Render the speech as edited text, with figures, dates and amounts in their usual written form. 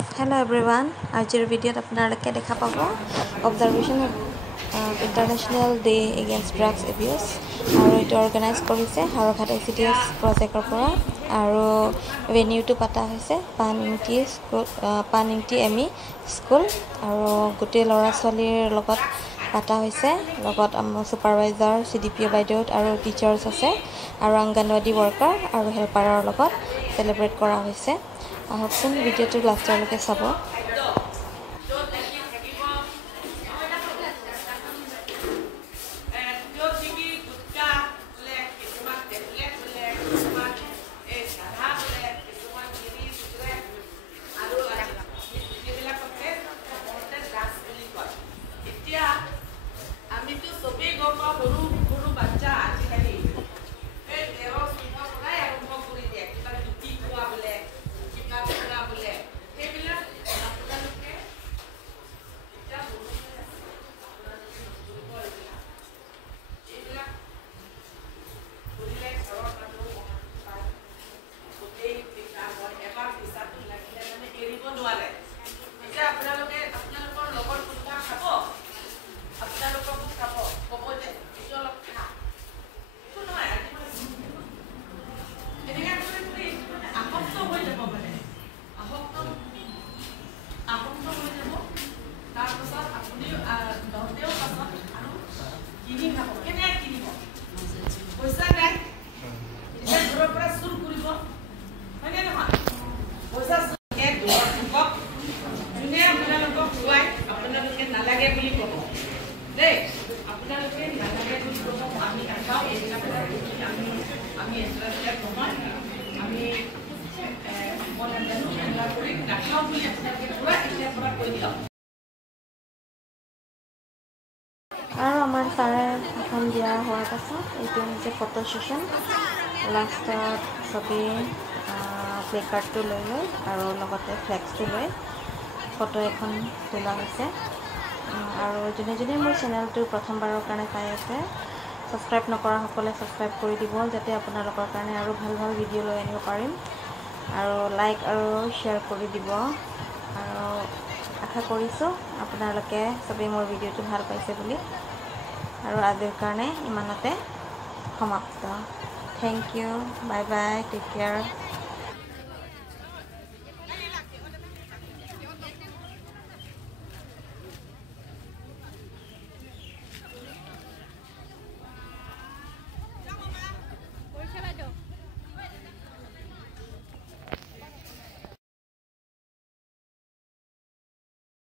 Hello everyone, আজিৰ ভিডিঅ'ত আপোনালোকে দেখা পাব observation of international day against drugs abuse আৰু এইটো অৰ্গেনাইজ কৰিছে হাৰঘাট ICDS প্ৰজেক্টৰ পৰা আৰু ভেনিউটো পাতা হৈছে পান ইংটি ME স্কুল আৰু গোটেই ল'ৰা ছোৱালীৰ লগত পাতা হৈছে লগত আমাৰ ছুপাৰভাইজাৰ CDPO বাইদেউ আৰু টিচাৰ্ছ আছে আৰু অংগনৱাড়ী ৱৰ্কাৰ আৰু হেল্পাৰৰ লগত চেলিব্ৰেট কৰা হৈছে আহকচোন ভিডিঅ'টো লাষ্টলৈকে চাব আৰু আমাৰ ছাৰে ভাষণ দিয়া হোৱাৰ পাছত এইটো হৈছে ফটো ছেশ্যন লাষ্টত চবেই প্লে কাৰ্ডটো লৈ আৰু লগতে ফ্লেক্সটো লৈ ফটো এখন তোলা হৈছে আৰু যোনে যোনে মোৰ চেনেলটো প্ৰথমবাৰৰ কাৰণে চাই আছে ছাবস্ক্ৰাইব নকৰাসকলে ছাবস্ক্ৰাইব কৰি দিব যাতে আপোনালোকৰ কাৰণে আৰু ভাল ভাল ভিডিঅ' লৈ আনিব পাৰিম আৰু লাইক আৰু শ্বেয়াৰ কৰি দিব আৰু আশা কৰিছোঁ আপোনালোকে চবেই মোৰ ভিডিঅ'টো ভাল পাইছে বুলি আৰু আজিৰ কাৰণে ইমানতে সমাপ্ত thank you bye bye take care